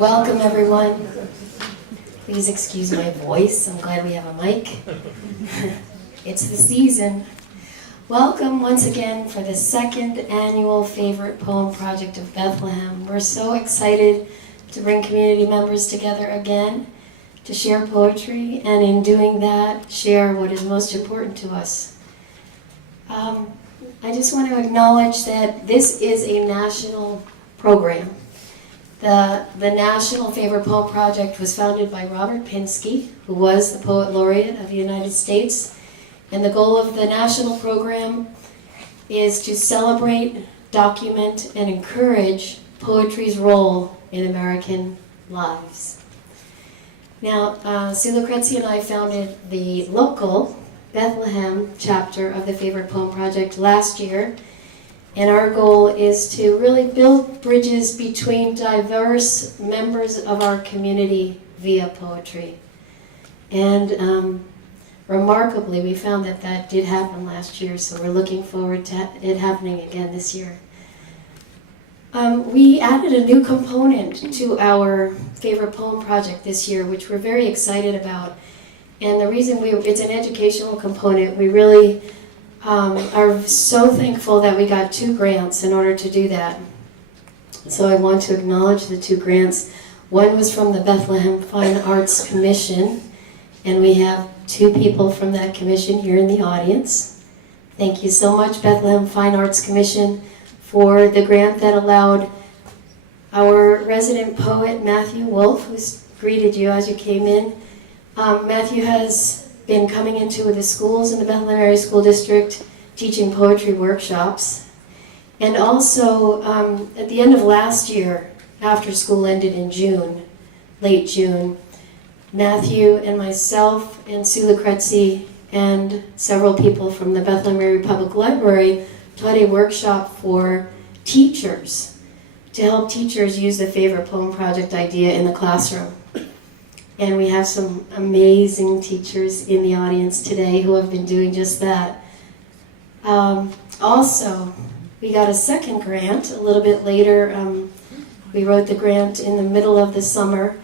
Welcome, everyone. Please excuse my voice. I'm glad we have a mic. It's the season. Welcome once again for the second annual Favorite Poem Project of Bethlehem. We're so excited to bring community members together again to share poetry, and in doing that, share what is most important to us. I just want to acknowledge that this is a national program. The National Favorite Poem Project was founded by Robert Pinsky, who was the Poet Laureate of the United States. And the goal of the national program is to celebrate, document, and encourage poetry's role in American lives. Now, Sue Lucrezi and I founded the local Bethlehem chapter of the Favorite Poem Project last year. And our goal is to really build bridges between diverse members of our community via poetry. And remarkably, we found that that did happen last year, so we're looking forward to it happening again this year. We added a new component to our Favorite Poem Project this year, which we're very excited about. And the reason it's an educational component, we really are so thankful that we got 2 grants in order to do that. So I want to acknowledge the 2 grants. One was from the Bethlehem Fine Arts Commission, and we have 2 people from that commission here in the audience. Thank you so much, Bethlehem Fine Arts Commission, for the grant that allowed our resident poet, Matthew Wolf, who's greeted you as you came in. Matthew has been coming into the schools in the Bethlehem Area School District, teaching poetry workshops. And also, at the end of last year, after school ended in June, late June, Matthew and myself and Sue Lucrezi and several people from the Bethlehem Area Public Library taught a workshop for teachers to help teachers use the Favorite Poem Project idea in the classroom. And we have some amazing teachers in the audience today who have been doing just that. Also, we got a second grant a little bit later. We wrote the grant in the middle of the summer,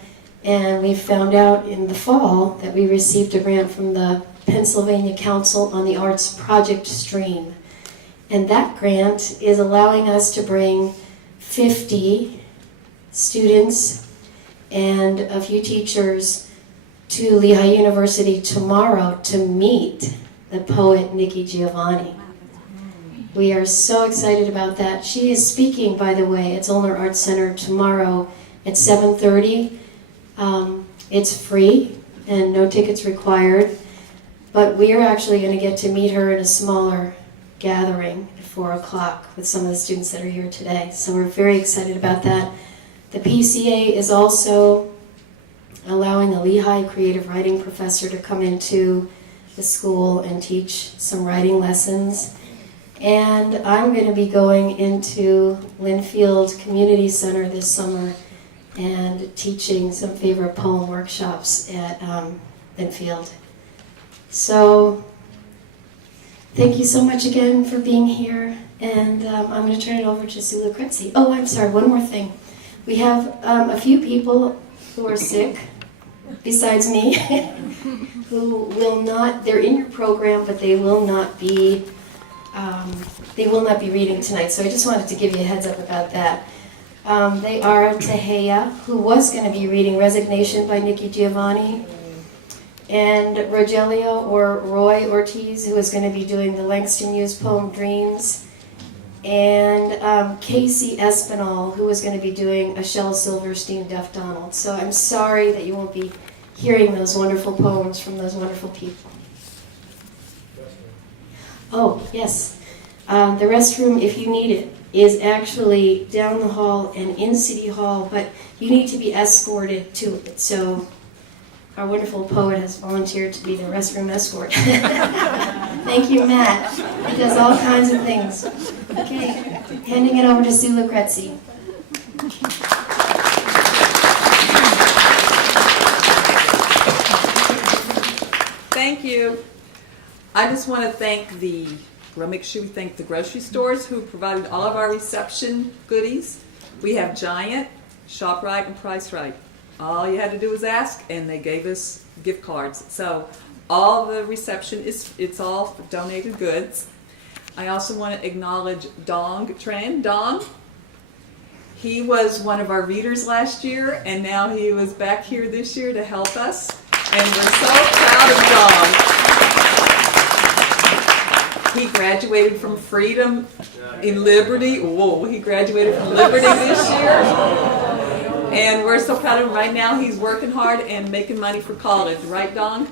and we found out in the fall that we received a grant from the Pennsylvania Council on the Arts Project Stream. And that grant is allowing us to bring 50 students and a few teachers to Lehigh University tomorrow to meet the poet Nikki Giovanni. We are so excited about that. She is speaking, by the way, at Zollner Arts Center tomorrow at 7:30. It's free and no tickets required, but we are actually going to get to meet her in a smaller gathering at 4 o'clock with some of the students that are here today. So we're very excited about that. The PCA is also allowing a Lehigh creative writing professor to come into the school and teach some writing lessons. And I'm going to be going into Linfield Community Center this summer and teaching some favorite poem workshops at Linfield. So thank you so much again for being here. And I'm going to turn it over to Sue Lucrezi. Oh, I'm sorry, one more thing. We have a few people who are sick, besides me, who will not, they're in your program, but they will not be reading tonight. So I just wanted to give you a heads up about that. They are Tahea, who was going to be reading Resignation by Nikki Giovanni, and Rogelio or Roy Ortiz, who is going to be doing the Langston Hughes poem Dreams, and Casey Espinal, who is going to be doing a Shel Silverstein Duff Donald. So I'm sorry that you won't be hearing those wonderful poems from those wonderful people. Oh, yes. The restroom, if you need it, is actually down the hall and in City Hall, but you need to be escorted to it. So our wonderful poet has volunteered to be the restroom escort. Thank you, Matt. He does all kinds of things. Okay, handing it over to Sue Lucrezi. Thank you. I just want to thank make sure we thank the grocery stores who provided all of our reception goodies. We have Giant, Shop right and price right. All you had to do was ask, and they gave us gift cards. So all the reception it's all donated goods. I also want to acknowledge Dong Tran. Dong, he was one of our readers last year, and now he was back here this year to help us, and we're so proud of Dong. He graduated from Freedom in Liberty. Whoa, he graduated from Liberty this year. And we're so proud of him. Right now he's working hard and making money for college. Right, Dong?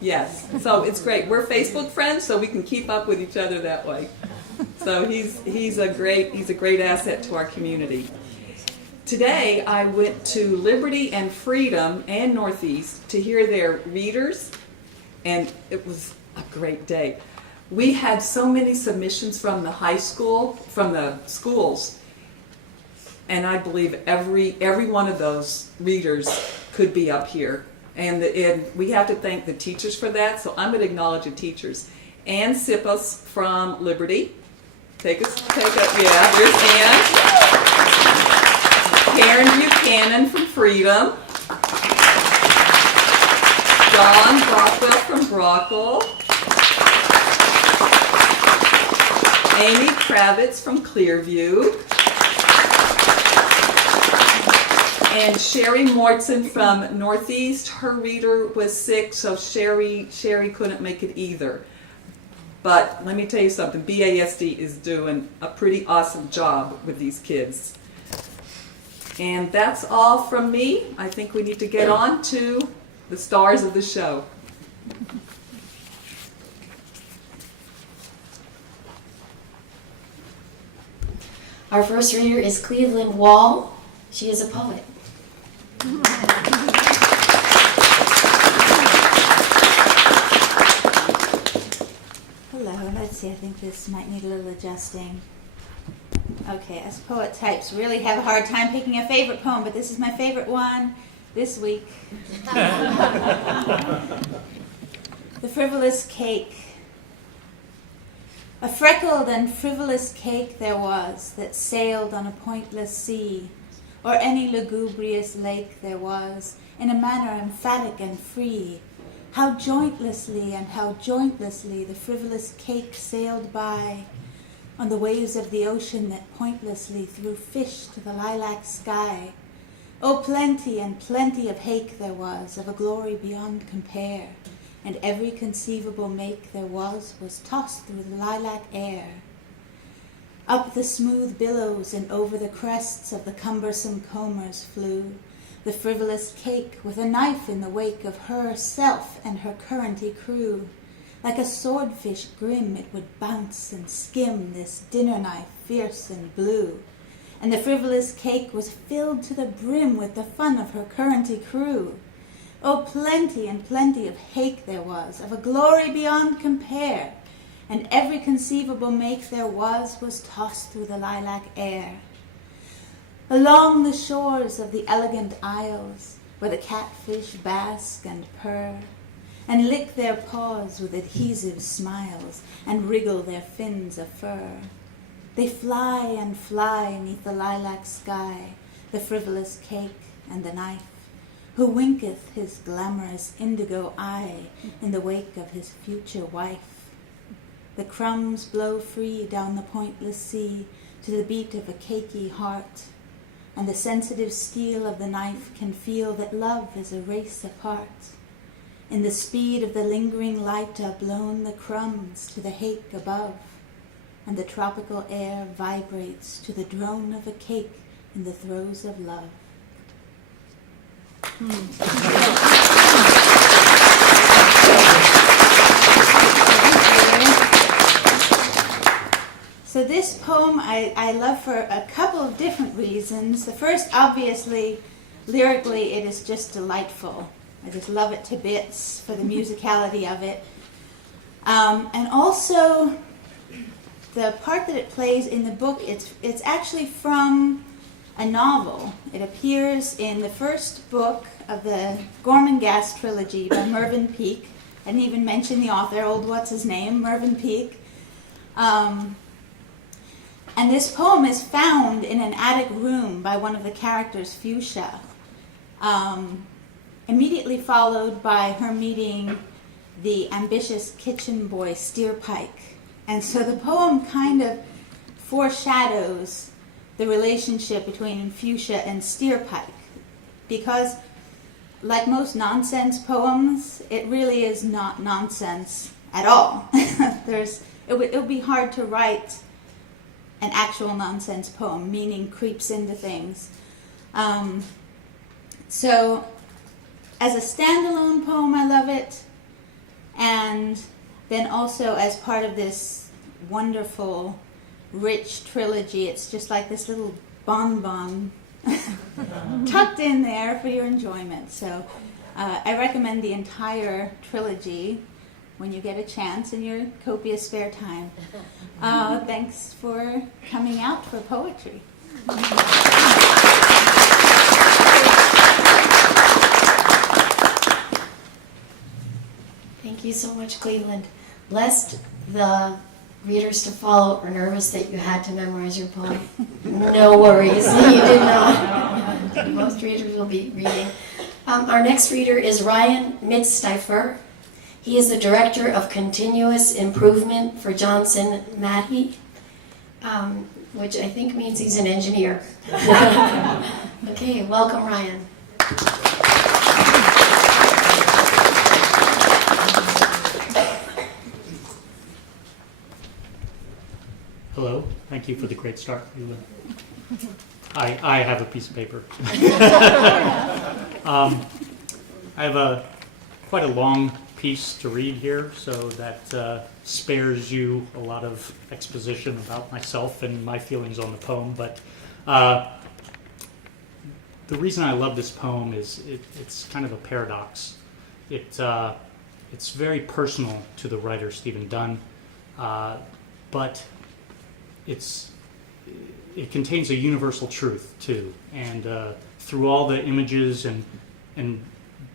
Yes. So it's great. We're Facebook friends, so we can keep up with each other that way. So he's a great asset to our community. Today I went to Liberty and Freedom and Northeast to hear their readers, and it was a great day. We had so many submissions from the high school, from the schools, and I believe every one of those readers could be up here. And we have to thank the teachers for that, so I'm going to acknowledge the teachers. Ann Sipos from Liberty. Take a, yeah, there's Ann. Karen Buchanan from Freedom. Dawn Brockwell from Brockville. Amy Kravitz from Clearview. And Sherry Mortson from Northeast. Her reader was sick, so Sherry couldn't make it either. But let me tell you something, BASD is doing a pretty awesome job with these kids. And that's all from me. I think we need to get on to the stars of the show. Our first reader is Cleveland Wall. She is a poet. Hello, let's see, I think this might need a little adjusting. Okay, us poet types really have a hard time picking a favorite poem, but this is my favorite one this week. The Frivolous Cake. A freckled and frivolous cake there was that sailed on a pointless sea, or any lugubrious lake there was, in a manner emphatic and free. How jointlessly and how jointlessly the frivolous cake sailed by on the waves of the ocean that pointlessly threw fish to the lilac sky. Oh, plenty and plenty of hake there was, of a glory beyond compare, and every conceivable make there was tossed through the lilac air. Up the smooth billows and over the crests of the cumbersome combers flew the frivolous cake, with a knife in the wake of herself and her currenty crew. Like a swordfish grim it would bounce and skim this dinner knife fierce and blue, and the frivolous cake was filled to the brim with the fun of her currenty crew. Oh, plenty and plenty of hake there was, of a glory beyond compare, and every conceivable make there was tossed through the lilac air. Along the shores of the elegant isles, where the catfish bask and purr, and lick their paws with adhesive smiles, and wriggle their fins of fur, they fly and fly neath the lilac sky, the frivolous cake and the knife, who winketh his glamorous indigo eye in the wake of his future wife. The crumbs blow free down the pointless sea to the beat of a cakey heart, and the sensitive steel of the knife can feel that love is a race apart. In the speed of the lingering light are blown the crumbs to the hake above, and the tropical air vibrates to the drone of a cake in the throes of love. So this poem I love for a couple of different reasons. The first, obviously, lyrically, it is just delightful. I just love it to bits for the musicality of it. And also, the part that it plays in the book, it's actually from a novel. It appears in the first book of the Gorman Gas trilogy by Mervyn Peake. I didn't even mention the author, old what's-his-name, Mervyn Peake. And this poem is found in an attic room by one of the characters, Fuchsia, immediately followed by her meeting the ambitious kitchen boy, Steerpike. And so the poem kind of foreshadows the relationship between Fuchsia and Steerpike, because like most nonsense poems, it really is not nonsense at all. It would be hard to write an actual nonsense poem, meaning creeps into things. So as a standalone poem, I love it. And then also as part of this wonderful, rich trilogy, it's just like this little bonbon tucked in there for your enjoyment. So I recommend the entire trilogy when you get a chance in your copious spare time. Thanks for coming out for poetry. Thank you so much, Cleveland. Lest the readers to follow are nervous that you had to memorize your poem, no worries, you did not. Most readers will be reading. Our next reader is Ryan Mitzsteifer. He is the Director of Continuous Improvement for Johnson Matthey, which I think means he's an engineer. Okay, welcome, Ryan. Hello, thank you for the great start. I have a piece of paper. I have quite a long piece to read here, so that spares you a lot of exposition about myself and my feelings on the poem. But the reason I love this poem is it's kind of a paradox. It's very personal to the writer, Stephen Dunn, but it contains a universal truth too, and through all the images and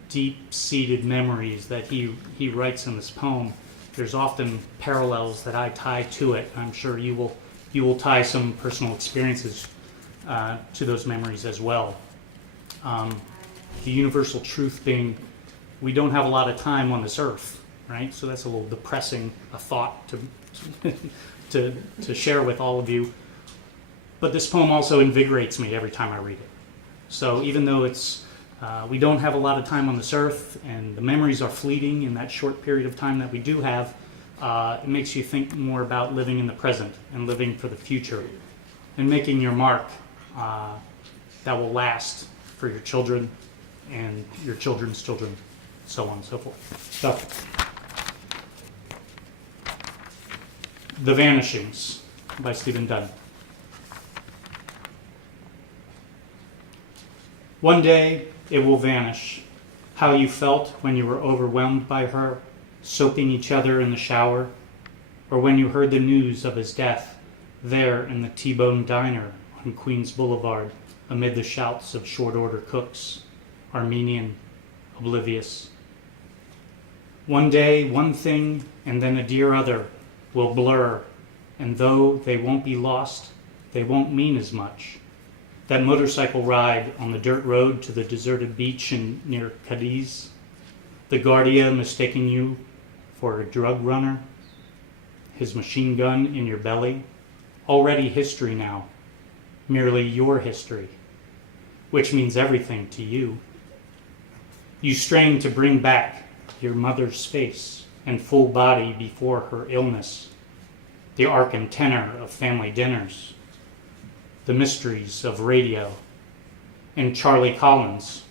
deep-seated memories that he writes in this poem, there's often parallels that I tie to it. I'm sure you will tie some personal experiences to those memories as well. The universal truth being, we don't have a lot of time on this earth, right? So that's a little depressing a thought to share with all of you. But this poem also invigorates me every time I read it. So even though we don't have a lot of time on this earth and the memories are fleeting in that short period of time that we do have, it makes you think more about living in the present and living for the future and making your mark that will last for your children and your children's children, so on and so forth. So, The Vanishings by Stephen Dunn. One day it will vanish, how you felt when you were overwhelmed by her, soaping each other in the shower, or when you heard the news of his death there in the T-Bone Diner on Queens Boulevard amid the shouts of short-order cooks, Armenian, oblivious. One day, one thing, and then a dear other will blur, and though they won't be lost, they won't mean as much. That motorcycle ride on the dirt road to the deserted beach near Cadiz, the Guardia mistaking you for a drug runner, his machine gun in your belly, already history now, merely your history, which means everything to you. You strain to bring back your mother's face and full body before her illness, the arc and tenor of family dinners, the mysteries of radio, and Charlie Collins,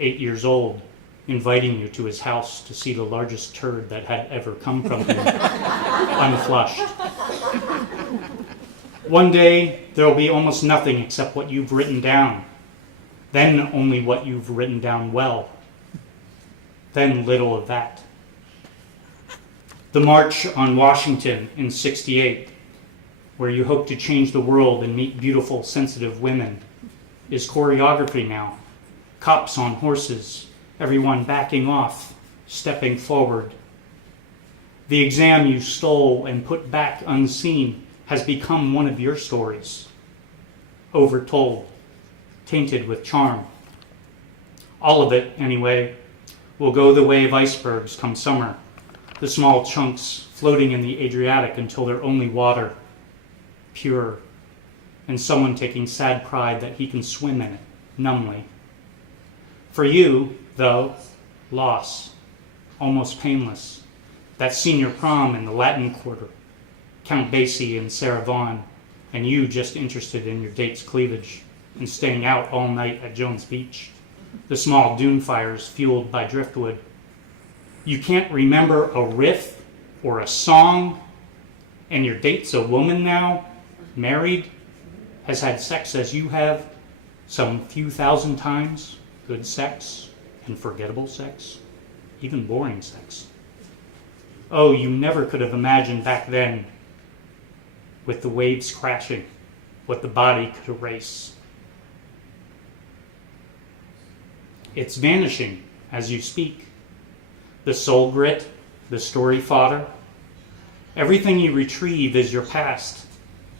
8 years old, inviting you to his house to see the largest turd that had ever come from him, unflushed. One day, there will be almost nothing except what you've written down, then only what you've written down well, then little of that. The March on Washington in '68, where you hope to change the world and meet beautiful, sensitive women, is choreography now. Cops on horses, everyone backing off, stepping forward. The exam you stole and put back unseen has become one of your stories, overtold, tainted with charm. All of it, anyway, will go the way of icebergs come summer, the small chunks floating in the Adriatic until they're only water, pure, and someone taking sad pride that he can swim in it, numbly. For you, though, loss, almost painless, that senior prom in the Latin Quarter, Count Basie and Sarah Vaughan, and you just interested in your date's cleavage and staying out all night at Jones Beach, the small dune fires fueled by driftwood. You can't remember a riff or a song, and your date's a woman now, married, has had sex as you have, some few thousand times, good sex and forgettable sex, even boring sex. Oh, you never could have imagined back then, with the waves crashing, what the body could erase. It's vanishing as you speak. The soul grit, the story fodder. Everything you retrieve is your past.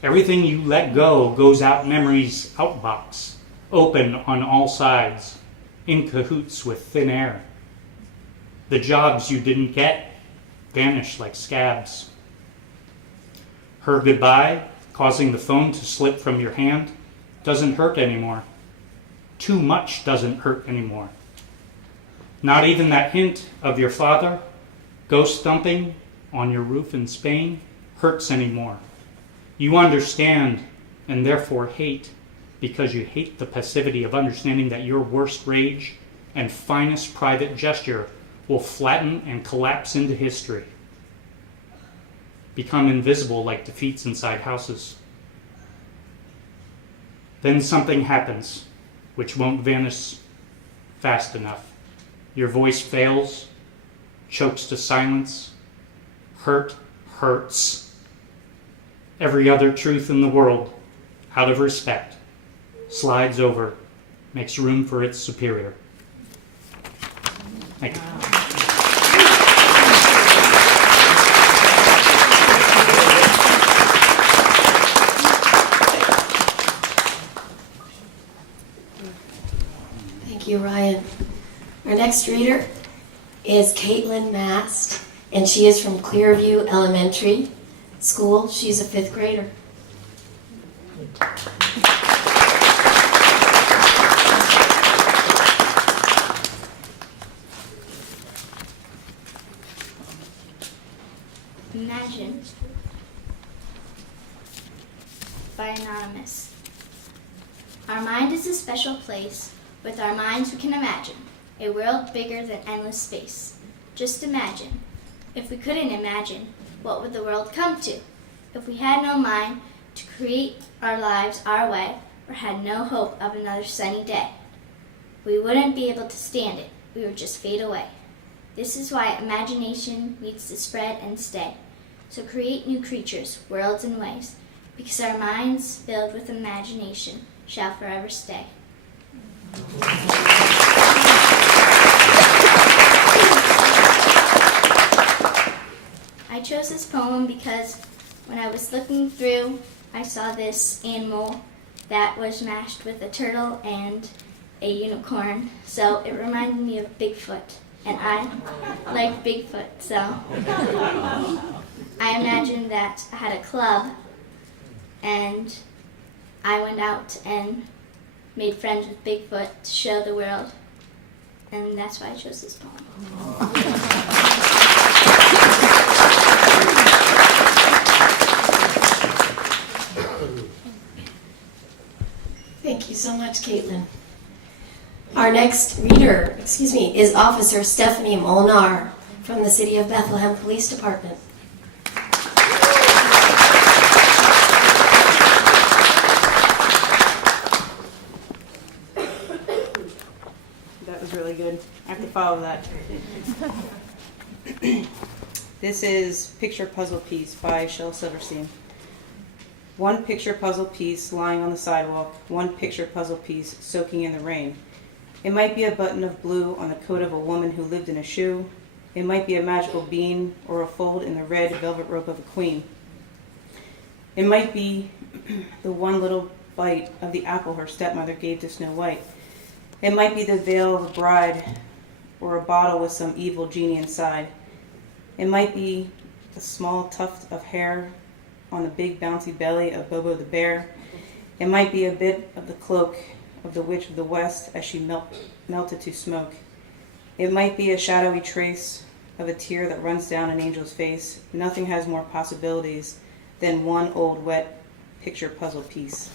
Everything you let go goes out memory's outbox, open on all sides, in cahoots with thin air. The jobs you didn't get vanish like scabs. Her goodbye, causing the phone to slip from your hand, doesn't hurt anymore. Too much doesn't hurt anymore. Not even that hint of your father, ghost thumping on your roof in Spain, hurts anymore. You understand and therefore hate because you hate the passivity of understanding that your worst rage and finest private gesture will flatten and collapse into history, become invisible like defeats inside houses. Then something happens which won't vanish fast enough. Your voice fails, chokes to silence. Hurt hurts. Every other truth in the world, out of respect, slides over, makes room for its superior. Thank you. Thank you, Ryan. Our next reader is Caitlin Mast, and she is from Clearview Elementary School. She's a 5th grader. Imagine by Anonymous. Our mind is a special place. With our minds we can imagine a world bigger than endless space. Just imagine. If we couldn't imagine, what would the world come to? If we had no mind to create our lives our way, or had no hope of another sunny day, we wouldn't be able to stand it. We would just fade away. This is why imagination needs to spread and stay. So create new creatures, worlds, and ways, because our minds filled with imagination shall forever stay. I chose this poem because when I was looking through, I saw this animal that was mashed with a turtle and a unicorn, so it reminded me of Bigfoot, and I like Bigfoot, so I imagined that I had a club, and I went out and made friends with Bigfoot to show the world, and that's why I chose this poem. Thank you so much, Caitlin. Our next reader, is Officer Stephanie Molnar from the City of Bethlehem Police Department. That was really good. I have to follow that. This is Picture Puzzle Piece by Shel Silverstein. One picture puzzle piece lying on the sidewalk, one picture puzzle piece soaking in the rain. It might be a button of blue on the coat of a woman who lived in a shoe. It might be a magical bean or a fold in the red velvet robe of a queen. It might be the one little bite of the apple her stepmother gave to Snow White. It might be the veil of a bride or a bottle with some evil genie inside. It might be the small tuft of hair on the big bouncy belly of Bobo the bear. It might be a bit of the cloak of the Witch of the West as she melted to smoke. It might be a shadowy trace of a tear that runs down an angel's face. Nothing has more possibilities than one old wet picture puzzle piece.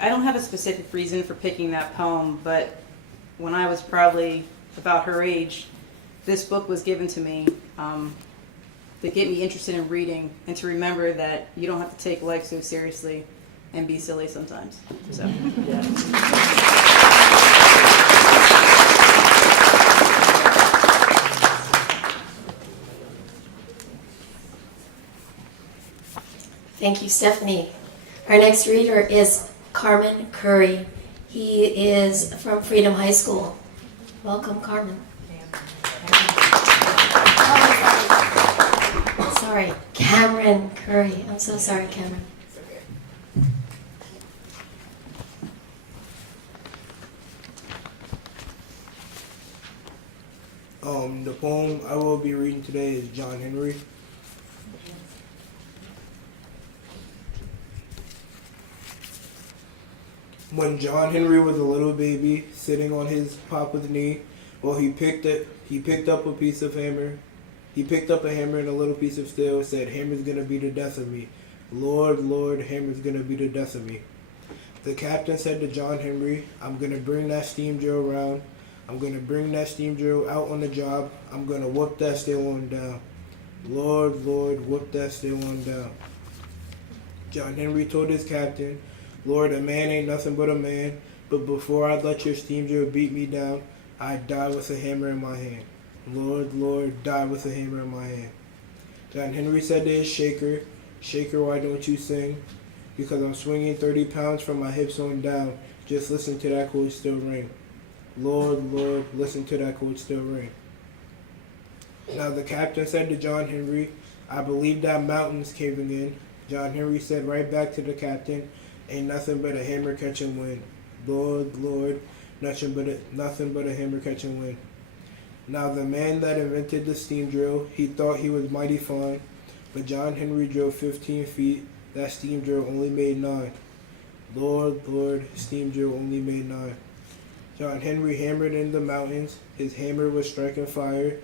I don't have a specific reason for picking that poem, but when I was probably about her age, this book was given to me to get me interested in reading and to remember that you don't have to take life so seriously and be silly sometimes. So, yeah. Thank you, Stephanie. Our next reader is Carmen Curry. He is from Freedom High School. Welcome, Carmen. Sorry, Cameron Curry. I'm so sorry, Cameron. The poem I will be reading today is John Henry. When John Henry was a little baby, sitting on his papa's knee, he picked up a piece of hammer. He picked up a hammer and a little piece of steel and said, "Hammer's gonna be the death of me. Lord, Lord, hammer's gonna be the death of me." The captain said to John Henry, "I'm gonna bring that steam drill around. I'm gonna bring that steam drill out on the job. I'm gonna whoop that steel one down. Lord, Lord, whoop that steel one down." John Henry told his captain, "Lord, a man ain't nothing but a man, but before I'd let your steam drill beat me down, I'd die with a hammer in my hand. Lord, Lord, die with a hammer in my hand." John Henry said to his shaker, "Shaker, why don't you sing? Because I'm swinging 30 pounds from my hips on down. Just listen to that cold steel ring. Lord, Lord, listen to that cold steel ring." Now the captain said to John Henry, "I believe that mountain's caving in." John Henry said right back to the captain, "Ain't nothing but a hammer catching wind. Lord, Lord, nothing but a hammer catching wind." Now the man that invented the steam drill, he thought he was mighty fine, but John Henry drove 15 feet. That steam drill only made 9. Lord, Lord, steam drill only made 9. John Henry hammered in the mountains. His hammer was striking fire,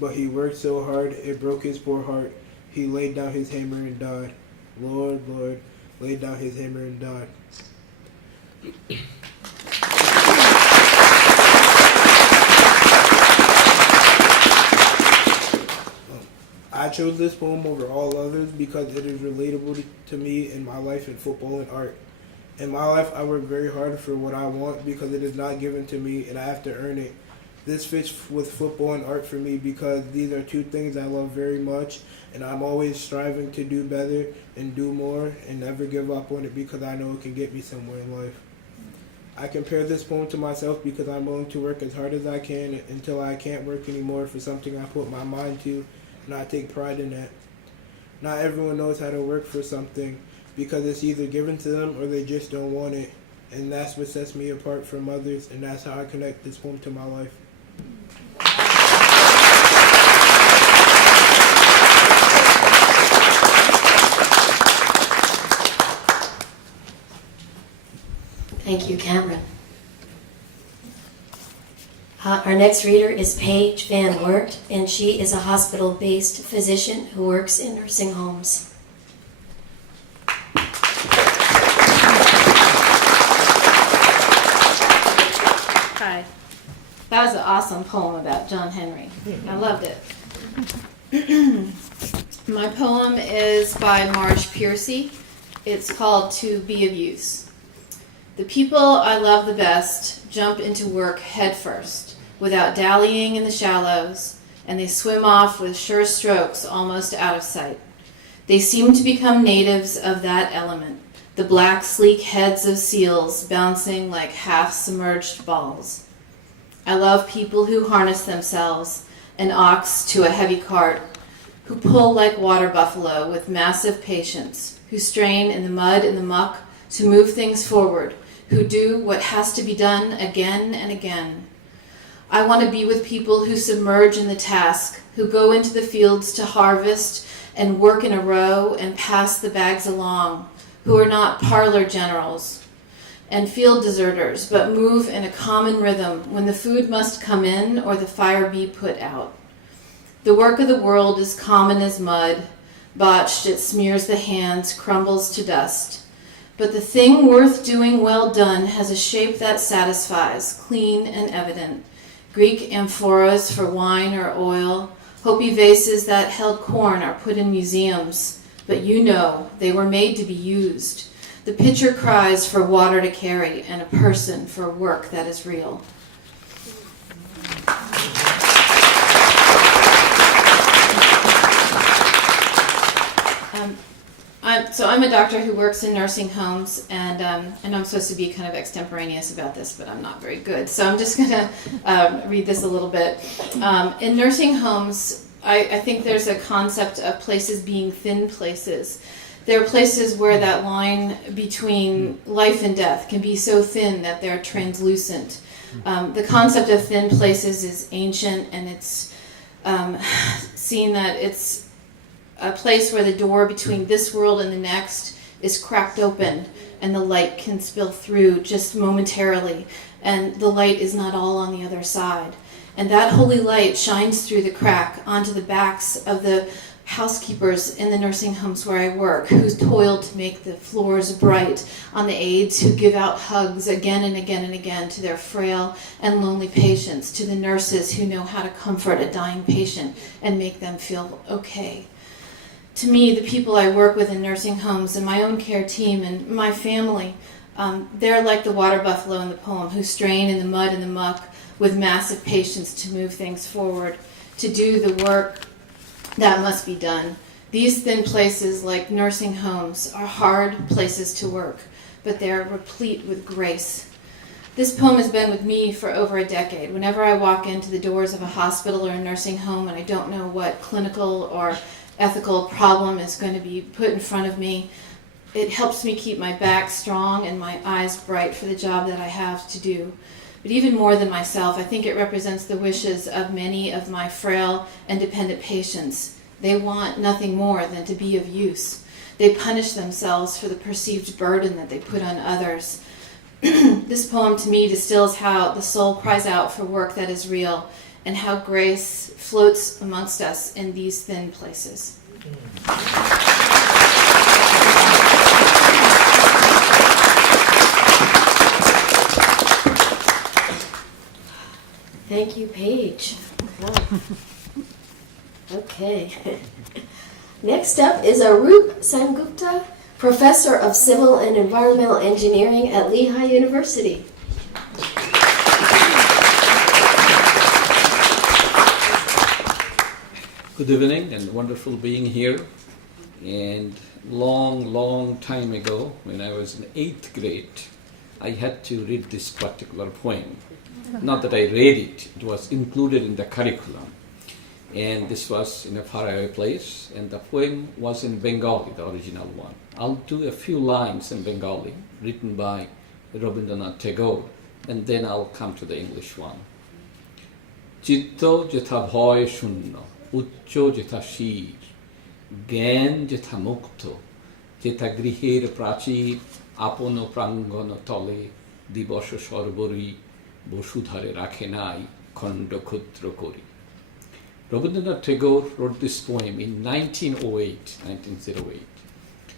but he worked so hard it broke his poor heart. He laid down his hammer and died. Lord, Lord, laid down his hammer and died. I chose this poem over all others because it is relatable to me in my life in football and art. In my life, I work very hard for what I want because it is not given to me and I have to earn it. This fits with football and art for me because these are two things I love very much, and I'm always striving to do better and do more and never give up on it because I know it can get me somewhere in life. I compare this poem to myself because I'm willing to work as hard as I can until I can't work anymore for something I put my mind to, and I take pride in that. Not everyone knows how to work for something because it's either given to them or they just don't want it, and that's what sets me apart from others, and that's how I connect this poem to my life. Thank you, Cameron. Our next reader is Paige Van Wert, and she is a hospital-based physician who works in nursing homes. Hi. That was an awesome poem about John Henry. I loved it. My poem is by Marge Piercy. It's called To Be of Use. The people I love the best jump into work head first, without dallying in the shallows, and they swim off with sure strokes almost out of sight. They seem to become natives of that element, the black, sleek heads of seals bouncing like half-submerged balls. I love people who harness themselves, an ox to a heavy cart, who pull like water buffalo with massive patience, who strain in the mud and the muck to move things forward, who do what has to be done again and again. I want to be with people who submerge in the task, who go into the fields to harvest and work in a row and pass the bags along, who are not parlor generals and field deserters, but move in a common rhythm when the food must come in or the fire be put out. The work of the world is common as mud. Botched, it smears the hands, crumbles to dust. But the thing worth doing well done has a shape that satisfies, clean and evident. Greek amphoras for wine or oil, Hopi vases that held corn are put in museums, but you know they were made to be used. The pitcher cries for water to carry and a person for work that is real. I'm a doctor who works in nursing homes, and I'm supposed to be kind of extemporaneous about this, but I'm not very good. So I'm just going to read this a little bit. In nursing homes, I think there's a concept of places being thin places. There are places where that line between life and death can be so thin that they're translucent. The concept of thin places is ancient, and it's seen that it's a place where the door between this world and the next is cracked open and the light can spill through just momentarily, and the light is not all on the other side. And that holy light shines through the crack onto the backs of the housekeepers in the nursing homes where I work, who toiled to make the floors bright, on the aides who give out hugs again and again and again to their frail and lonely patients, to the nurses who know how to comfort a dying patient and make them feel okay. To me, the people I work with in nursing homes and my own care team and my family, they're like the water buffalo in the poem, who strain in the mud and the muck with massive patience to move things forward, to do the work that must be done. These thin places, like nursing homes, are hard places to work, but they're replete with grace. This poem has been with me for over a decade. Whenever I walk into the doors of a hospital or a nursing home and I don't know what clinical or ethical problem is going to be put in front of me, it helps me keep my back strong and my eyes bright for the job that I have to do. But even more than myself, I think it represents the wishes of many of my frail and dependent patients. They want nothing more than to be of use. They punish themselves for the perceived burden that they put on others. This poem to me distills how the soul cries out for work that is real, and how grace floats amongst us in these thin places. Thank you, Paige. Okay. Next up is Arup Sangupta, Professor of Civil and Environmental Engineering at Lehigh University. Good evening, and wonderful being here. And long time ago, when I was in 8th grade, I had to read this particular poem. Not that I read it, it was included in the curriculum. And this was in a faraway place, and the poem was in Bengali, the original one. I'll do a few lines in Bengali, written by Rabindranath Tagore, and then I'll come to the English one. Chitta jetha bhoy shunno, uchcho jetha shir, gyan jetha mukto, jetha griher prachir, apono prangono tole, divasho sorbori, বসুধারে রাখে নাই খণ্ড ক্ষুদ্র করি. Rabindranath Tagore wrote this poem in 1908.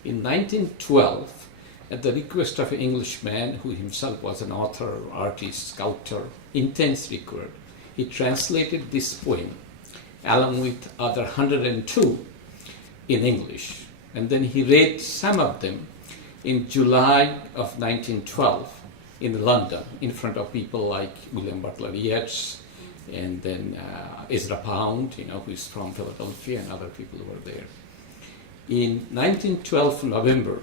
In 1912, at the request of an Englishman who himself was an author, artist, sculptor, intense record, he translated this poem along with other 102 in English. And then he read some of them in July of 1912 in London, in front of people like William Butler Yeats, and then Ezra Pound, who is from Philadelphia, and other people who were there. In 1912 November,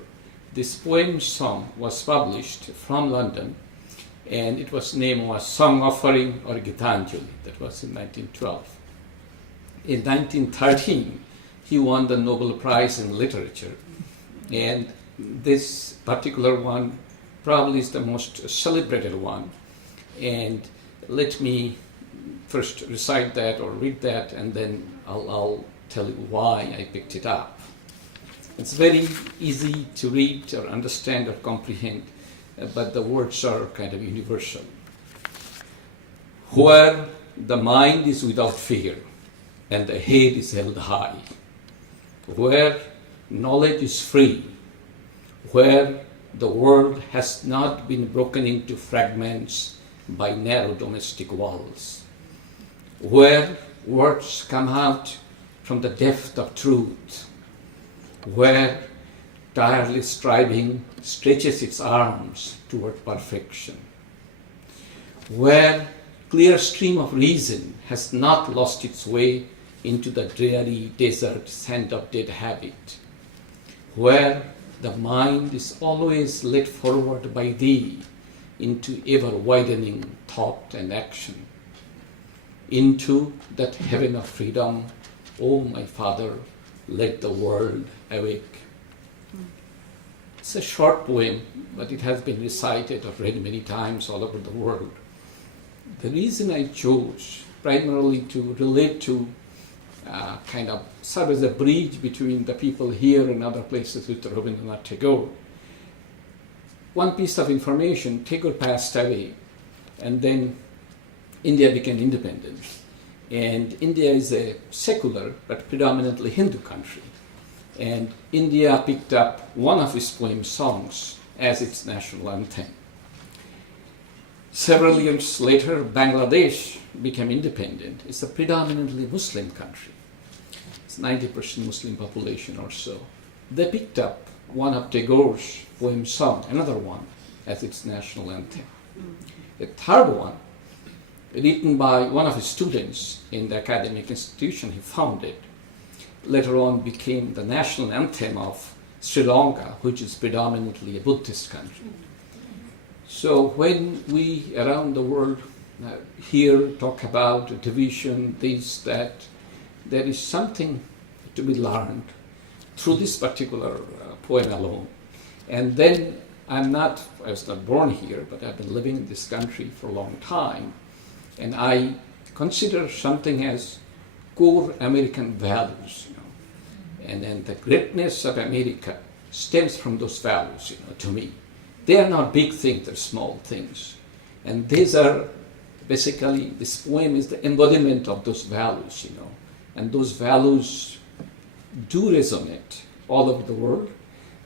this poem song was published from London and it was named as Song Offering or Gitanjali. That was in 1912. In 1913, he won the Nobel Prize in Literature, and this particular one probably is the most celebrated one. And let me first recite that or read that, and then I'll tell you why I picked it up. It's very easy to read or understand or comprehend, but the words are kind of universal. Where the mind is without fear and the head is held high, where knowledge is free, where the world has not been broken into fragments by narrow domestic walls, where words come out from the depth of truth, where tireless striving stretches its arms toward perfection, where clear stream of reason has not lost its way into the dreary desert sand of dead habit, where the mind is always led forward by thee into ever-widening thought and action, into that heaven of freedom, O my Father, let the world awake. It's a short poem, but it has been recited or read many times all over the world. The reason I chose primarily to relate to kind of serve as a bridge between the people here and other places with Rabindranath Tagore. One piece of information, Tagore passed away, and then India became independent. And India is a secular but predominantly Hindu country. And India picked up one of his poem songs as its national anthem. Several years later, Bangladesh became independent. It's a predominantly Muslim country. It's 90% Muslim population or so. They picked up one of Tagore's poem song, another one, as its national anthem. The third one, written by one of his students in the academic institution he founded, later on became the national anthem of Sri Lanka, which is predominantly a Buddhist country. So when we around the world here talk about division, this, that, there is something to be learned through this particular poem alone. And then I was not born here, but I've been living in this country for a long time. And I consider something as core American values, and then the greatness of America stems from those values, to me. They are not big things, they're small things. And these are basically, this poem is the embodiment of those values, and those values do resonate all over the world.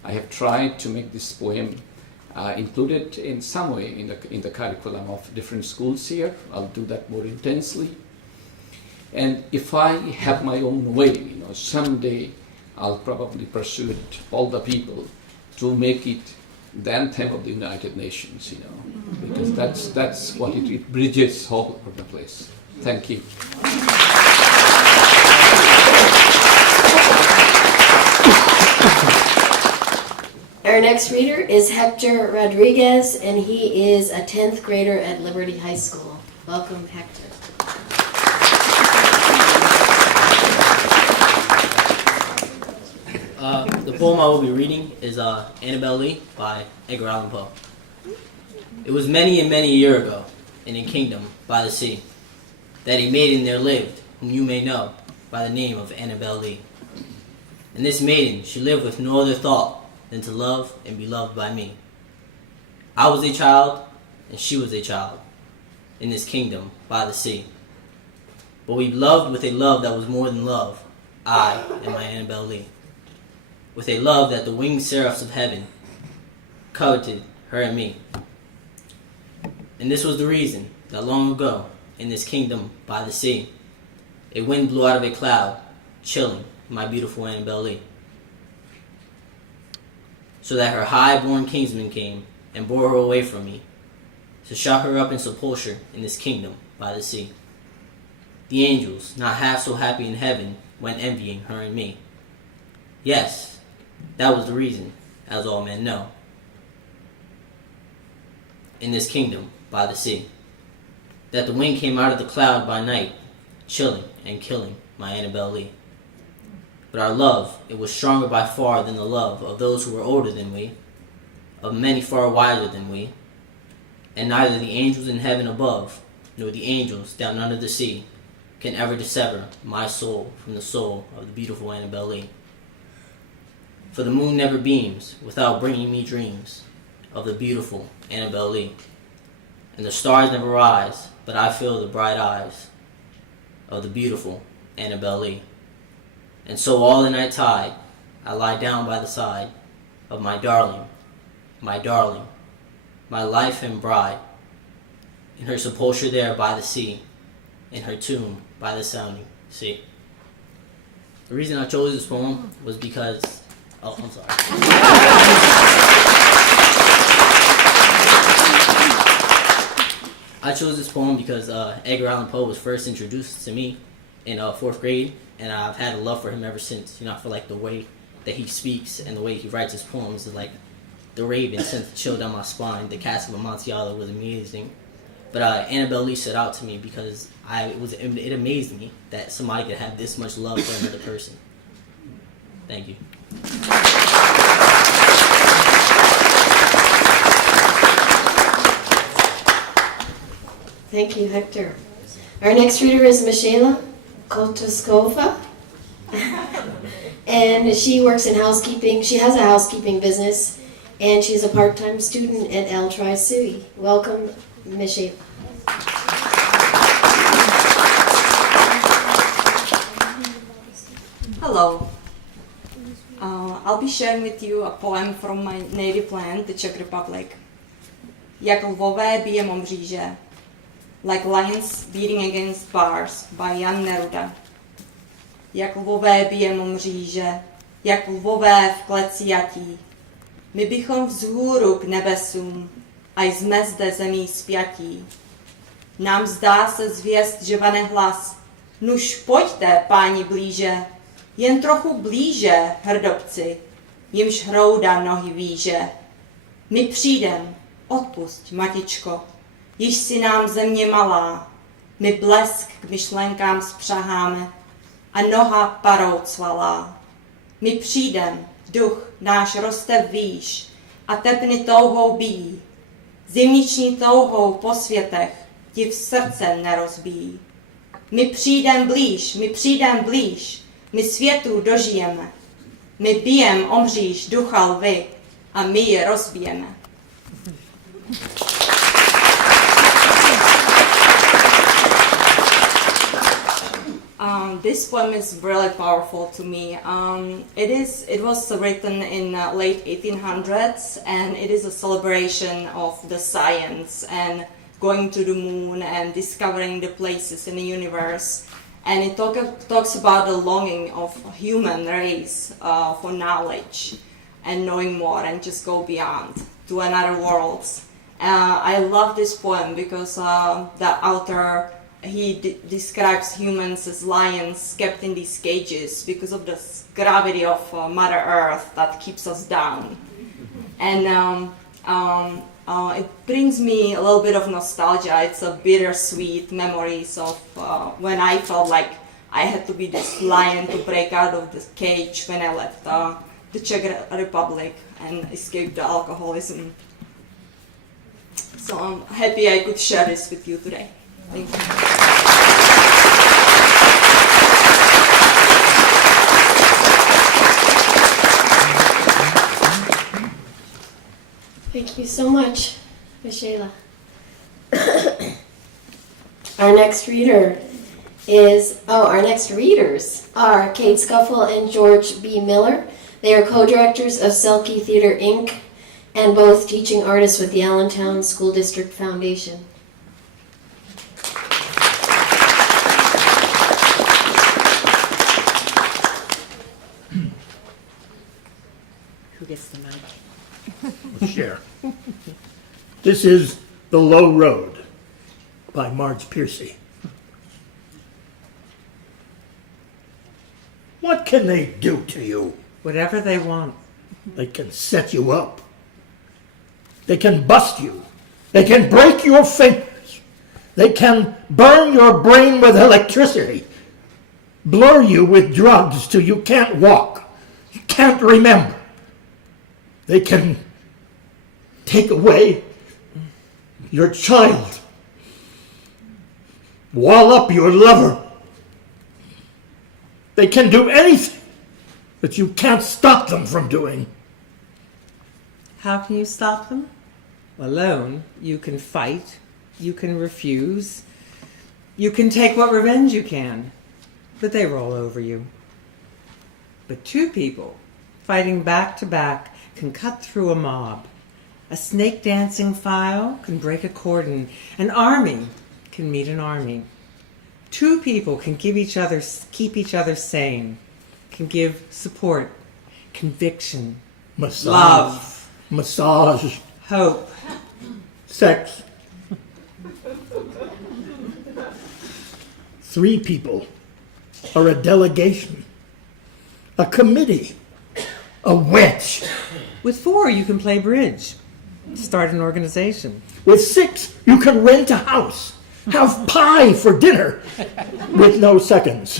I have tried to make this poem included in some way in the curriculum of different schools here. I'll do that more intensely. And if I have my own way, someday I'll probably persuade all the people to make it the anthem of the United Nations, because that's what it bridges all over the place. Thank you. Our next reader is Hector Rodriguez, and he is a 10th grader at Liberty High School. Welcome, Hector. The poem I will be reading is Annabel Lee by Edgar Allan Poe. It was many and many a year ago, in a kingdom by the sea, that a maiden there lived, whom you may know by the name of Annabel Lee. And this maiden, she lived with no other thought than to love and be loved by me. I was a child, and she was a child, in this kingdom by the sea. But we loved with a love that was more than love, I and my Annabel Lee. With a love that the winged seraphs of heaven coveted her and me. And this was the reason that long ago, in this kingdom by the sea, a wind blew out of a cloud, chilling my beautiful Annabel Lee. So that her high-born kinsman came and bore her away from me, to shut her up in sepulture in this kingdom by the sea. The angels, not half so happy in heaven, went envying her and me. Yes, that was the reason, as all men know. In this kingdom by the sea. That the wind came out of the cloud by night, chilling and killing my Annabelle Lee. But our love, it was stronger by far than the love of those who were older than we, of many far wiser than we, and neither the angels in heaven above, nor the angels down under the sea, can ever dissever my soul from the soul of the beautiful Annabelle Lee. For the moon never beams without bringing me dreams of the beautiful Annabelle Lee. And the stars never rise, but I feel the bright eyes of the beautiful Annabelle Lee. And so all the night tide, I lie down by the side of my darling, my life and bride, in her sepulchre there by the sea, in her tomb by the sounding sea. The reason I chose this poem was because, oh, I'm sorry. I chose this poem because Edgar Allan Poe was first introduced to me in 4th grade, and I've had a love for him ever since. You know, I feel like the way that he speaks and the way he writes his poems is like the Raven sent a chill down my spine. The Castle of Amontillado was amazing. But Annabelle Lee stood out to me because it amazed me that somebody could have this much love for another person. Thank you. Thank you, Hector. Our next reader is Michaela Kotoskova. And she works in housekeeping. She has a housekeeping business, and she's a part-time student at El Tri Sui. Welcome, Michaela. Hello. I'll be sharing with you a poem from my native land, the Czech Republic. Jak lvové bijemo mříže, like lions beating against bars, by Jan Neruda. Jak lvové bijemo mříže, jak lvové v kleci jatí. My bychom vzhůru k nebesům, a jsme zde zemí spjatí. Nám zdá se zvěst, že vane hlas, nuž pojďte, páni, blíže, jen trochu blíže, hrdobci, jimž hrouda nohy víže. My přijdem, odpusť, matičko, již si nám země malá, my blesk k myšlenkám spřaháme a noha parou cvalá. My přijdem, duch náš roste výš a tepny touhou bíjí, zimniční touhou po světech div srdce nerozbíjí. My přijdem blíž, my světu dožijeme, my bijem omříž ducha lvy a my je rozbijeme. This poem is really powerful to me. It was written in late 1800s, and it is a celebration of the science and going to the moon and discovering the places in the universe. And it talks about the longing of a human race for knowledge and knowing more and just go beyond to another worlds. I love this poem because the author, he describes humans as lions kept in these cages because of the gravity of Mother Earth that keeps us down. And it brings me a little bit of nostalgia. It's a bittersweet memories of when I felt like I had to be this lion to break out of the cage when I left the Czech Republic and escaped the alcoholism. So I'm happy I could share this with you today. Thank you. Thank you so much, Michaela. Our next readers are Kate Scuffle and George B. Miller. They are co-directors of Selkie Theater, Inc., and both teaching artists with the Allentown School District Foundation. Who gets the mic? Share. This is The Low Road by Marge Piercy. What can they do to you? Whatever they want. They can set you up. They can bust you. They can break your fingers. They can burn your brain with electricity, blur you with drugs till you can't walk, you can't remember. They can take away your child, wall up your lover. They can do anything that you can't stop them from doing. How can you stop them? Alone, you can fight, you can refuse, you can take what revenge you can, but they roll over you. But two people fighting back to back can cut through a mob. A snake dancing file can break a cordon. An army can meet an army. Two people can keep each other sane, can give support, conviction, love, massage, hope, sex. Three people are a delegation, a committee, a wedge. With four, you can play bridge, start an organization. With six, you can rent a house, have pie for dinner with no seconds,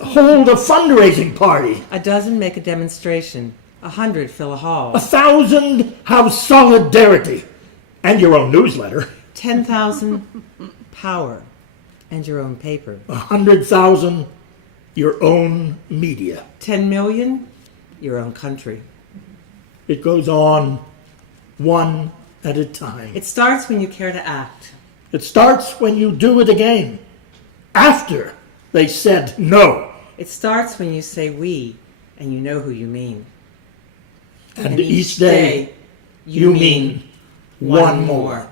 hold a fundraising party. A dozen make a demonstration, 100 fill a hall. 1,000 have solidarity and your own newsletter. 10,000 power and your own paper. 100,000 your own media. 10 million your own country. It goes on one at a time. It starts when you care to act. It starts when you do it again, after they said no. It starts when you say we and you know who you mean. And each day you mean one more.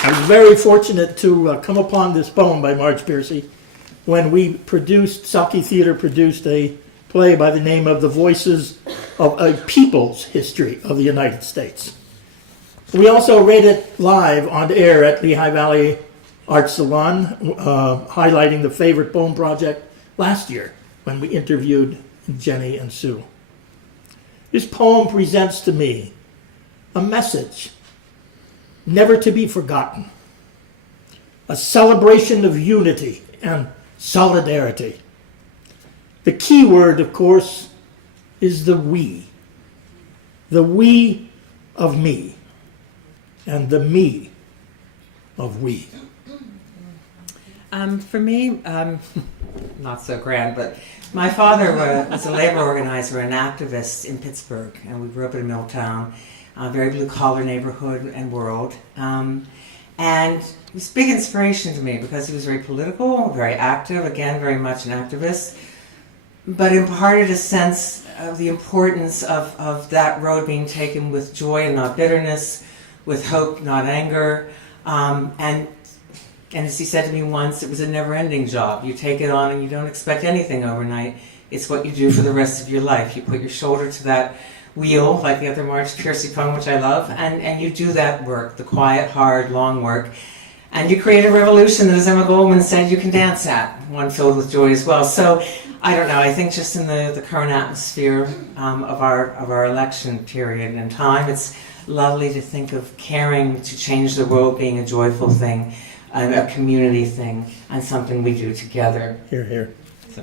I was very fortunate to come upon this poem by Marge Piercy when Saki Theater produced a play by the name of The Voices of a People's History of the United States. We also read it live on air at Lehigh Valley Art Salon, highlighting the Favorite Poem Project last year when we interviewed Jennie and Sue. This poem presents to me a message never to be forgotten, a celebration of unity and solidarity. The key word, of course, is the we of me, and the me of we. For me, not so grand, but my father was a labor organizer and activist in Pittsburgh, and we grew up in a mill town, a very blue-collar neighborhood and world. And he was a big inspiration to me because he was very political, very active, again, very much an activist, but imparted a sense of the importance of that road being taken with joy and not bitterness, with hope, not anger. And as he said to me once, it was a never-ending job. You take it on and you don't expect anything overnight. It's what you do for the rest of your life. You put your shoulder to that wheel, like the other Marge Piercy poem, which I love, and you do that work, the quiet, hard, long work. And you create a revolution that, as Emma Goldman said, you can dance at, one filled with joy as well. So, I don't know, I think just in the current atmosphere of our election period and time, it's lovely to think of caring to change the world being a joyful thing, a community thing, and something we do together. Hear, hear. So.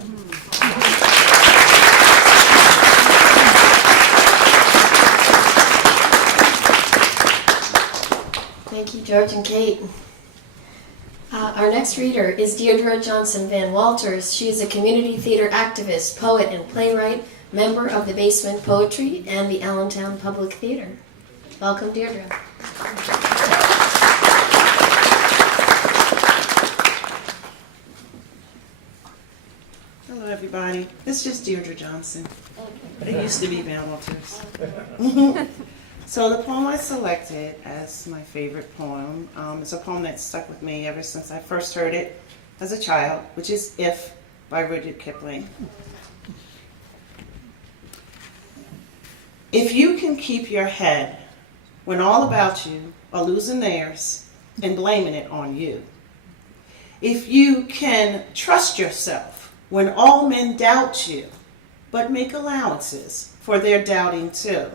Thank you, George and Kate. Our next reader is Deirdre Johnson Van Walters. She is a community theater activist, poet, and playwright, member of the Basement Poetry and the Allentown Public Theater. Welcome, Deirdre. Hello, everybody. This is just Deirdre Johnson, but it used to be Van Walters. So the poem I selected as my favorite poem is a poem that stuck with me ever since I first heard it as a child, which is If by Rudyard Kipling. If you can keep your head when all about you are losing theirs and blaming it on you, if you can trust yourself when all men doubt you, but make allowances for their doubting too.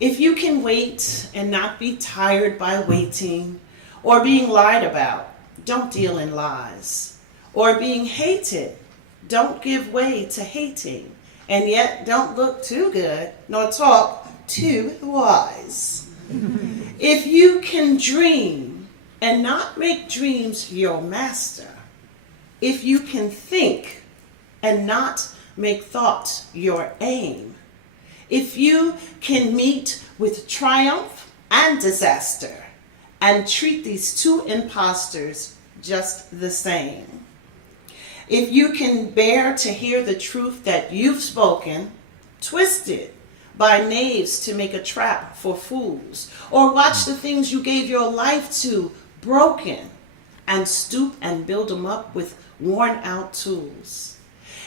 If you can wait and not be tired by waiting, or being lied about, don't deal in lies. Or being hated, don't give way to hating. And yet don't look too good, nor talk too wise. If you can dream and not make dreams your master, if you can think and not make thought your aim, if you can meet with triumph and disaster and treat these two impostors just the same, if you can bear to hear the truth that you've spoken, twisted by knaves to make a trap for fools, or watch the things you gave your life to broken and stoop and build them up with worn out tools.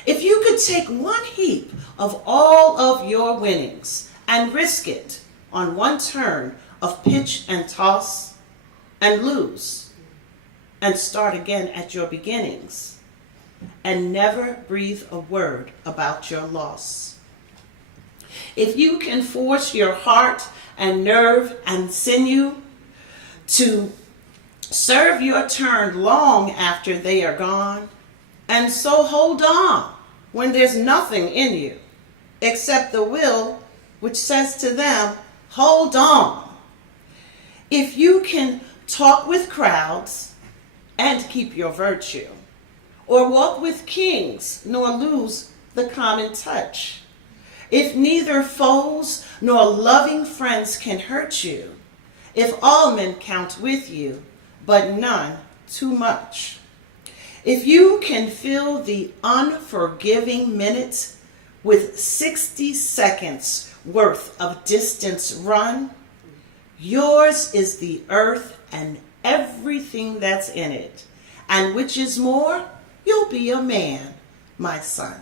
If you could take one heap of all of your winnings and risk it on one turn of pitch and toss and lose and start again at your beginnings and never breathe a word about your loss. If you can force your heart and nerve and sinew to serve your turn long after they are gone, and so hold on when there's nothing in you except the will which says to them, hold on. If you can talk with crowds and keep your virtue, or walk with kings nor lose the common touch, if neither foes nor loving friends can hurt you, if all men count with you, but none too much, if you can fill the unforgiving minutes with 60 seconds worth of distance run, yours is the earth and everything that's in it, and which is more, you'll be a man, my son.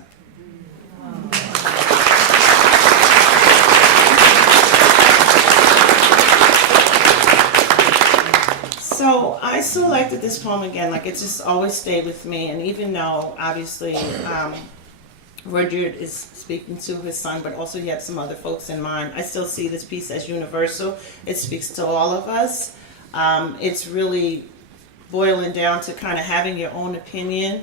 So I selected this poem again, like it just always stayed with me, and even though obviously Rudyard is speaking to his son, but also he had some other folks in mind, I still see this piece as universal. It speaks to all of us. It's really boiling down to kind of having your own opinion,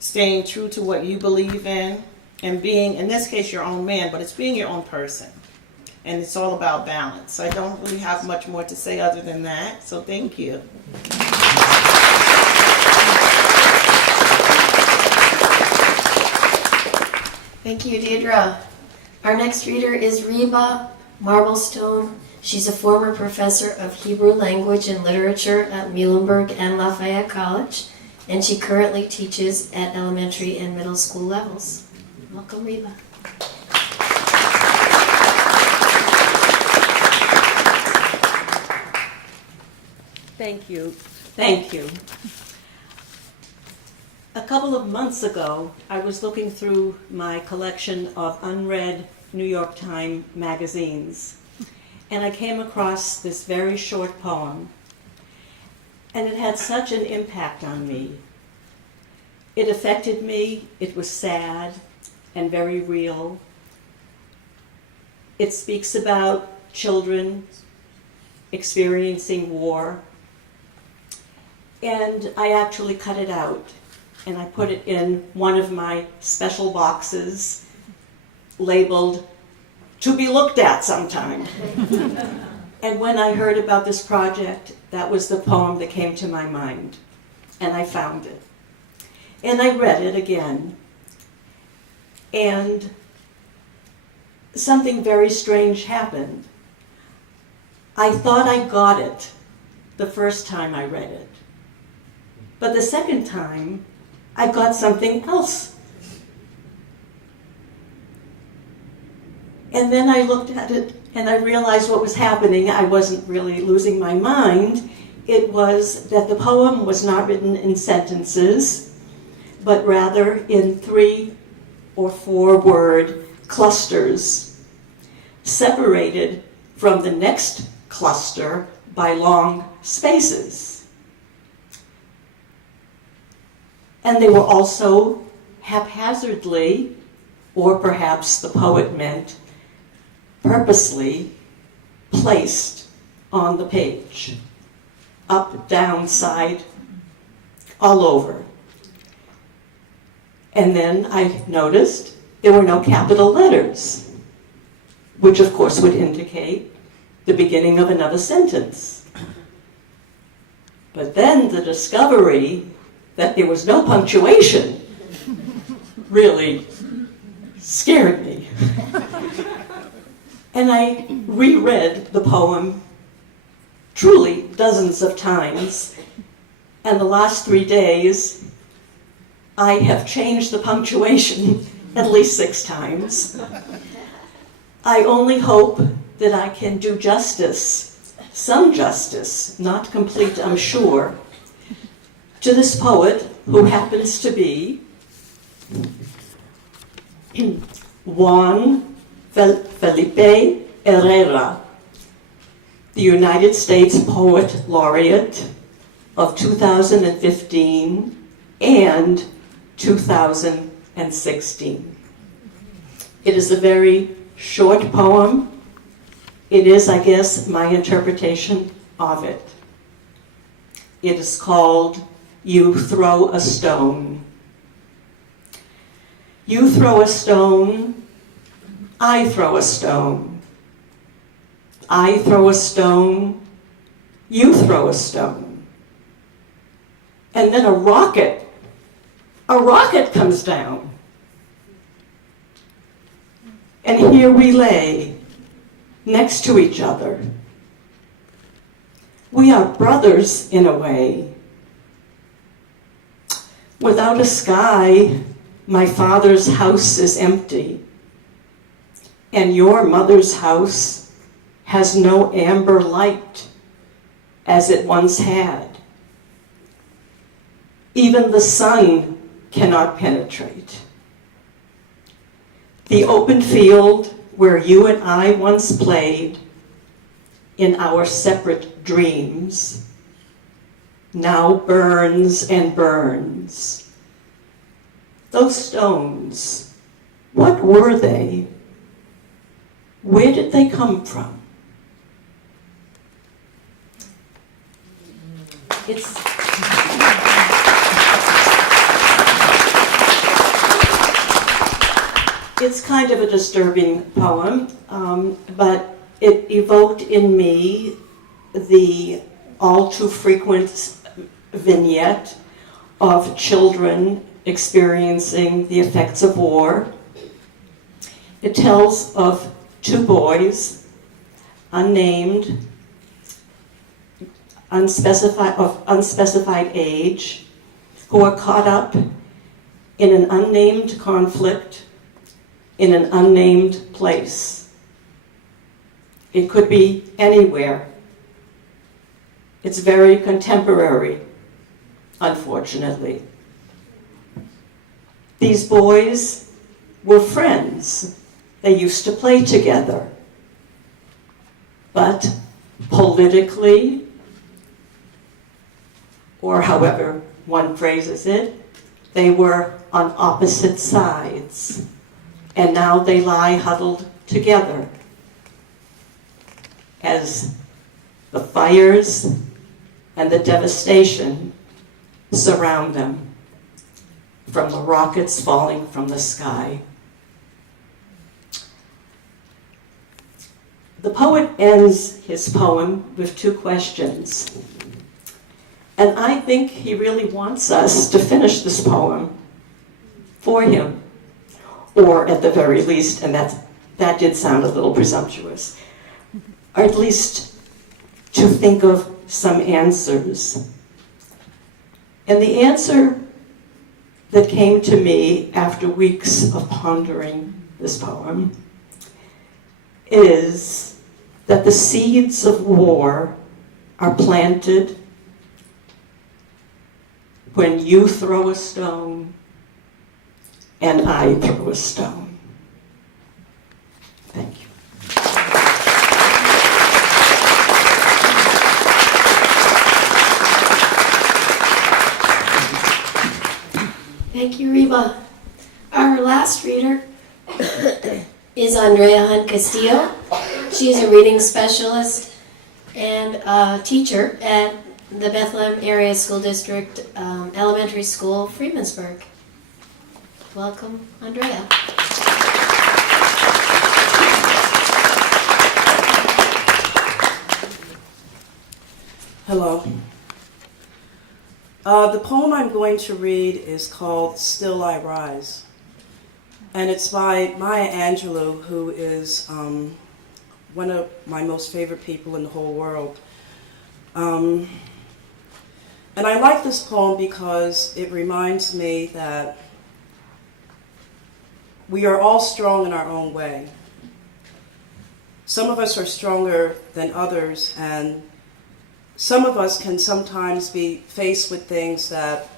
staying true to what you believe in, and being, in this case, your own man, but it's being your own person. And it's all about balance. I don't really have much more to say other than that, so thank you. Thank you, Deidre. Our next reader is Reba Marblestone. She's a former professor of Hebrew language and literature at Muhlenberg and Lafayette College, and she currently teaches at elementary and middle school levels. Welcome, Reba. Thank you. Thank you. A couple of months ago, I was looking through my collection of unread New York Times magazines, and I came across this very short poem, and it had such an impact on me. It affected me. It was sad and very real. It speaks about children experiencing war. And I actually cut it out, and I put it in one of my special boxes labeled, "To be looked at sometime." And when I heard about this project, that was the poem that came to my mind, and I found it. And I read it again, and something very strange happened. I thought I got it the first time I read it. But the second time, I got something else. And then I looked at it and I realized what was happening. I wasn't really losing my mind. It was that the poem was not written in sentences, but rather in 3 or 4 word clusters, separated from the next cluster by long spaces. And they were also haphazardly, or perhaps the poet meant purposely, placed on the page. Up, down, side, all over. And then I noticed there were no capital letters, which of course would indicate the beginning of another sentence. But then the discovery that there was no punctuation really scared me. And I reread the poem truly dozens of times. And the last 3 days, I have changed the punctuation at least 6 times. I only hope that I can do justice, some justice, not complete, I'm sure, to this poet who happens to be Juan Felipe Herrera, the United States Poet Laureate of 2015 and 2016. It is a very short poem. It is, I guess, my interpretation of it. It is called You Throw a Stone. You throw a stone, I throw a stone. I throw a stone, you throw a stone. And then a rocket comes down. And here we lay, next to each other. We are brothers in a way. Without a sky, my father's house is empty, and your mother's house has no amber light as it once had. Even the sun cannot penetrate. The open field where you and I once played in our separate dreams now burns and burns. Those stones, what were they? Where did they come from? It's kind of a disturbing poem, but it evoked in me the all too frequent vignette of children experiencing the effects of war. It tells of 2 boys, unnamed, of unspecified age, who are caught up in an unnamed conflict in an unnamed place. It could be anywhere. It's very contemporary, unfortunately. These boys were friends. They used to play together. But politically, or however one phrases it, they were on opposite sides. And now they lie huddled together as the fires and the devastation surround them from the rockets falling from the sky. The poet ends his poem with 2 questions. And I think he really wants us to finish this poem for him. Or at the very least, and that did sound a little presumptuous, or at least to think of some answers. And the answer that came to me after weeks of pondering this poem is that the seeds of war are planted when you throw a stone and I throw a stone. Thank you. Thank you, Reba. Our last reader is Andrea Hunt Castillo. She's a reading specialist and a teacher at the Bethlehem Area School District Elementary School, Freemansburg. Welcome, Andrea. Hello. The poem I'm going to read is called Still I Rise. And it's by Maya Angelou, who is one of my most favorite people in the whole world. And I like this poem because it reminds me that we are all strong in our own way. Some of us are stronger than others, and some of us can sometimes be faced with things that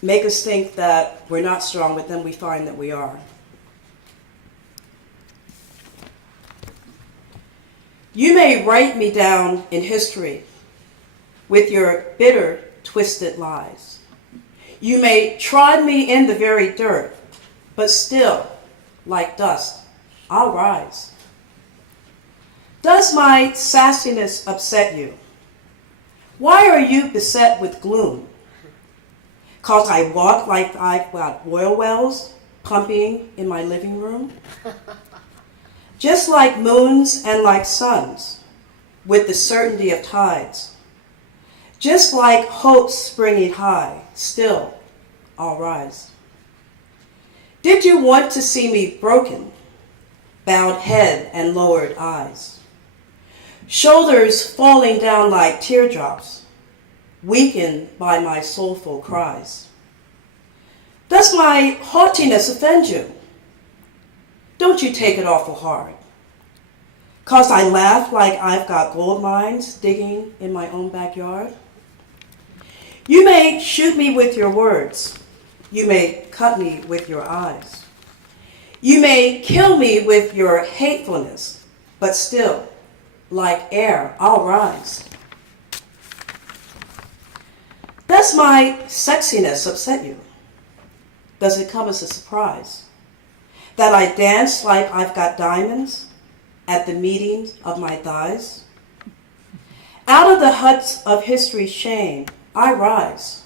make us think that we're not strong, but then we find that we are. You may write me down in history with your bitter, twisted lies. You may trod me in the very dirt, but still, like dust, I'll rise. Does my sassiness upset you? Why are you beset with gloom? 'Cause I walk like I've got oil wells pumping in my living room? Just like moons and like suns, with the certainty of tides. Just like hope springing high, still I'll rise. Did you want to see me broken, bowed head and lowered eyes? Shoulders falling down like teardrops, weakened by my soulful cries. Does my haughtiness offend you? Don't you take it awful hard. 'Cause I laugh like I've got gold mines digging in my own backyard? You may shoot me with your words. You may cut me with your eyes. You may kill me with your hatefulness, but still, like air, I'll rise. Does my sexiness upset you? Does it come as a surprise that I dance like I've got diamonds at the meeting of my thighs? Out of the huts of history's shame, I rise.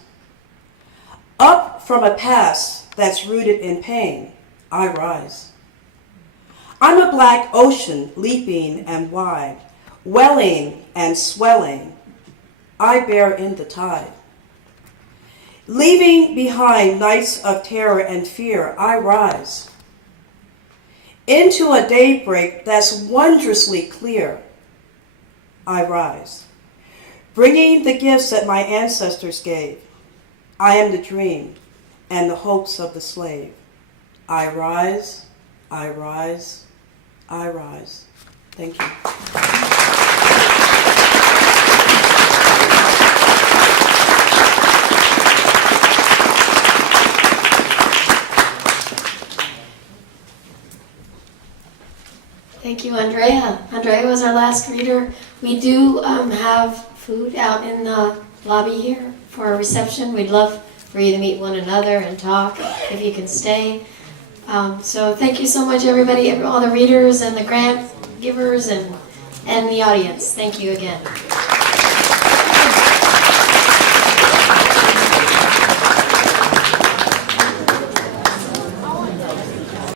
Up from a past that's rooted in pain, I rise. I'm a black ocean leaping and wide, welling and swelling, I bear in the tide. Leaving behind nights of terror and fear, I rise. Into a daybreak that's wondrously clear, I rise. Bringing the gifts that my ancestors gave, I am the dream and the hopes of the slave. I rise, I rise, I rise. Thank you. Thank you, Andrea. Andrea was our last reader. We do have food out in the lobby here for a reception. We'd love for you to meet one another and talk if you can stay. So thank you so much, everybody, all the readers and the grant givers and the audience. Thank you again.